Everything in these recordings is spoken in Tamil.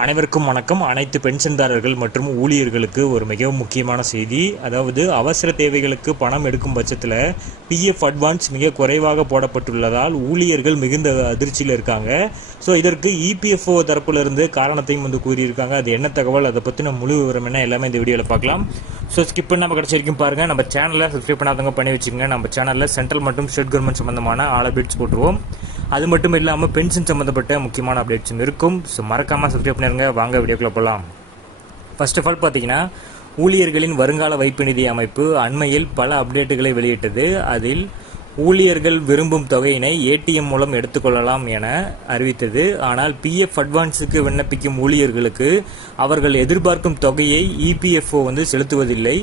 அனைவருக்கும் வணக்கம். அனைத்து பென்ஷன்தாரர்கள் மற்றும் ஊழியர்களுக்கு ஒரு மிகவும் முக்கியமான செய்தி. அதாவது அவசர தேவைகளுக்கு பணம் எடுக்கும் பட்சத்தில் பிஎஃப் அட்வான்ஸ் மிக குறைவாக போடப்பட்டுள்ளதால் ஊழியர்கள் மிகுந்த அதிர்ச்சியில் இருக்காங்க. ஸோ இதற்கு இபிஎஃப்ஓ தரப்பிலிருந்து காரணத்தையும் கூறியிருக்காங்க. அது என்ன தகவல், அதை பற்றின முழு விவரம் என்ன எல்லாமே இந்த வீடியோவில் பார்க்கலாம். ஸோ ஸ்கிப் பண்ணாமல் கடைசி வரைக்கும் பாருங்கள். நம்ம சேனலை சப்ஸ்கிரைப் பண்ணாதவங்க பண்ணி வச்சுக்கோங்க. நம்ம சேனலில் சென்ட்ரல் மற்றும் ஸ்டேட் கவர்மெண்ட் சம்பந்தமான ஆல் அப்டேட்ஸ் போட்டுருவோம். அது மட்டும் இல்லாமல் பென்ஷன் சம்மந்தப்பட்ட முக்கியமான அப்டேட்ஸும் இருக்கும். ஸோ மறக்காமல் சப்ஸ்கிரைப் பண்ணிருங்க. வாங்க வீடியோக்குள்ள போகலாம். ஃபர்ஸ்ட் ஆஃப் ஆல் பார்த்தீங்கன்னா, ஊழியர்களின் வருங்கால வைப்பு நிதி அமைப்பு அண்மையில் பல அப்டேட்டுகளை வெளியிட்டது. அதில் ஊழியர்கள் விரும்பும் தொகையினை ஏடிஎம் மூலம் எடுத்துக்கொள்ளலாம் என அறிவித்தது. ஆனால் பிஎஃப் அட்வான்ஸுக்கு விண்ணப்பிக்கும் ஊழியர்களுக்கு அவர்கள் எதிர்பார்க்கும் தொகையை இபிஎஃப்ஓ செலுத்துவதில்லை.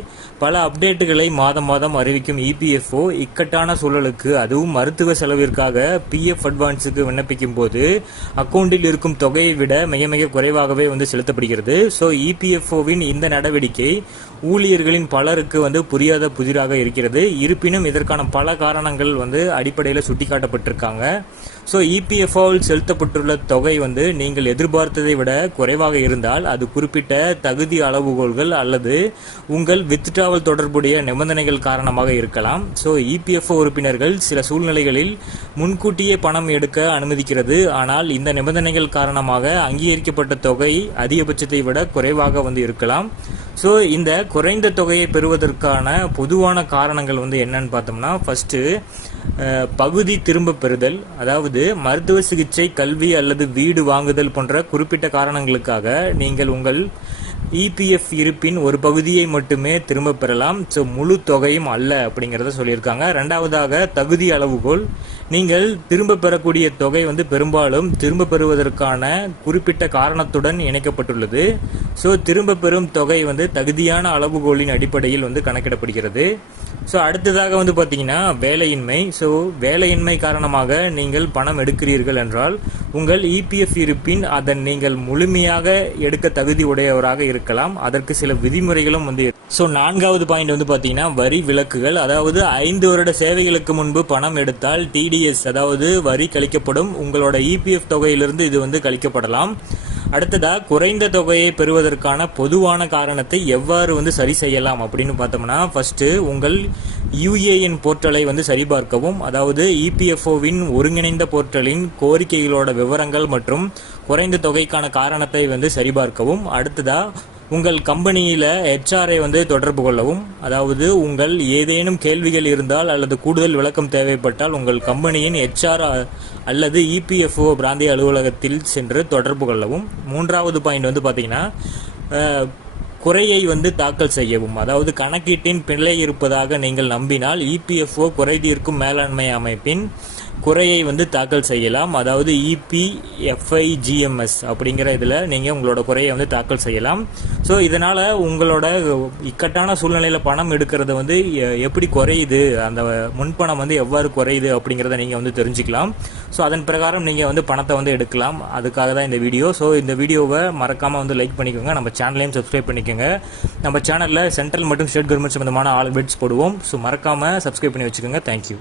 பல அப்டேட்டுகளை மாதம் அறிவிக்கும் இபிஎஃப்ஓ இக்கட்டான சூழலுக்கு, அதுவும் மருத்துவ செலவிற்காக பிஎஃப் அட்வான்ஸுக்கு விண்ணப்பிக்கும் போது அக்கௌண்டில் இருக்கும் தொகையை விட மிக குறைவாகவே செலுத்தப்படுகிறது. ஸோ இபிஎஃப்ஓவின் இந்த நடவடிக்கை ஊழியர்களின் பலருக்கு புரியாத புதிராக இருக்கிறது. இருப்பினும் இதற்கான பல காரணங்கள் அடிப்படையில் சுட்டிக்காட்டப்பட்டிருக்காங்க. ஸோ இபிஎஃப்ஓவில் செலுத்தப்பட்டுள்ள தொகை நீங்கள் எதிர்பார்த்ததை விட குறைவாக இருந்தால் அது குறிப்பிட்ட தகுதி அளவுகோல்கள் அல்லது உங்கள் வித்ட்ராவல் தொடர்புடைய நிபந்தனைகள் காரணமாக இருக்கலாம். ஸோ இபிஎஃப்ஓ உறுப்பினர்கள் சில சூழ்நிலைகளில் முன்கூட்டியே பணம் எடுக்க அனுமதிக்கிறது. ஆனால் இந்த நிபந்தனைகள் காரணமாக அங்கீகரிக்கப்பட்ட தொகை அதிகபட்சத்தை விட குறைவாக இருக்கலாம். ஸோ இந்த குறைந்த தொகையை பெறுவதற்கான பொதுவான காரணங்கள் என்னன்னு பார்த்தோம்னா, ஃபர்ஸ்ட் பகுதி திரும்ப பெறுதல். அதாவது மருத்துவ சிகிச்சை, கல்வி அல்லது வீடு வாங்குதல் போன்ற குறிப்பிட்ட காரணங்களுக்காக நீங்கள் உங்கள் இபிஎஃப் இருப்பின் ஒரு பகுதியை மட்டுமே திரும்ப பெறலாம். ஸோ முழு தொகையும் அல்ல அப்படிங்கிறத சொல்லியிருக்காங்க. ரெண்டாவதாக தகுதி அளவுகோல். நீங்கள் திரும்ப பெறக்கூடிய தொகை பெரும்பாலும் திரும்ப பெறுவதற்கான குறிப்பிட்ட காரணத்துடன் இணைக்கப்பட்டுள்ளது. ஸோ திரும்ப பெறும் தொகை தகுதியான அளவுகோலின் அடிப்படையில் கணக்கிடப்படுகிறது. ஸோ அடுத்ததாக பார்த்தீங்கன்னா வேலையின்மை. ஸோ வேலையின்மை காரணமாக நீங்கள் பணம் எடுக்கிறீர்கள் என்றால் உங்கள் இபிஎஃப் இருப்பின் அதன் நீங்கள் முழுமையாக எடுக்க தகுதி உடையவராக இருக்கலாம். அதற்கு சில விதிமுறைகளும் ஸோ நான்காவது பாயிண்ட் பார்த்தீங்கன்னா வரி விலக்குகள். அதாவது 5 வருட சேவைகளுக்கு முன்பு பணம் எடுத்தால் டிடிஎஸ் அதாவது வரி கழிக்கப்படும். உங்களோட இபிஎஃப் தொகையிலிருந்து இது கழிக்கப்படலாம். அடுத்ததா குறைந்த தொகையை பெறுவதற்கான பொதுவான காரணத்தை எவ்வாறு சரி செய்யலாம் அப்படின்னு பார்த்தோம்னா, ஃபர்ஸ்ட் உங்கள் யுஏஎன் போர்ட்டலை சரிபார்க்கவும். அதாவது இபிஎஃப்ஓவின் ஒருங்கிணைந்த போர்ட்டலின் கோரிக்கைகளோட விவரங்கள் மற்றும் குறைந்த தொகைக்கான காரணத்தை சரிபார்க்கவும். அடுத்ததா உங்கள் கம்பெனியில ஹெச்ஆரை தொடர்பு கொள்ளவும். அதாவது உங்கள் ஏதேனும் கேள்விகள் இருந்தால் அல்லது கூடுதல் விளக்கம் தேவைப்பட்டால் உங்கள் கம்பெனியின் ஹெச்ஆர் அல்லது இபிஎஃப்ஓ பிராந்திய அலுவலகத்தில் சென்று தொடர்பு கொள்ளவும். மூன்றாவது பாயிண்ட் பார்த்தீங்கன்னா, குறையை தாக்கல் செய்யவும். அதாவது கணக்கீட்டின் பிழை இருப்பதாக நீங்கள் நம்பினால் இபிஎஃப்ஓ குறை தீர்க்கும் மேலாண்மை அமைப்பின் குறையை தாக்கல் செய்யலாம். அதாவது இபிஎஃப்ஐஜிஎம்எஸ் அப்படிங்கிற இதில் நீங்கள் உங்களோட குறையை தாக்கல் செய்யலாம். ஸோ இதனால் உங்களோட இக்கட்டான சூழ்நிலையில் பணம் எடுக்கிறது எப்படி குறையுது, அந்த முன்பணம் எவ்வாறு குறையுது அப்படிங்கிறத நீங்கள் தெரிஞ்சுக்கலாம். ஸோ அதன் பிரகாரம் நீங்கள் பணத்தை எடுக்கலாம். அதுக்காக தான் இந்த வீடியோ. ஸோ இந்த வீடியோவை மறக்காமல் லைக் பண்ணிக்கோங்க. நம்ம சேனலையும் சப்ஸ்கிரைப் பண்ணிக்கோங்க. நம்ம சேனலில் சென்ட்ரல் மற்றும் ஸ்டேட் கவர்மெண்ட் சம்பந்தமான ஆல் அப்டேட்ஸ் போடுவோம். ஸோ மறக்காமல் சப்ஸ்கிரைப் பண்ணி வச்சுக்கோங்க. தேங்க்யூ.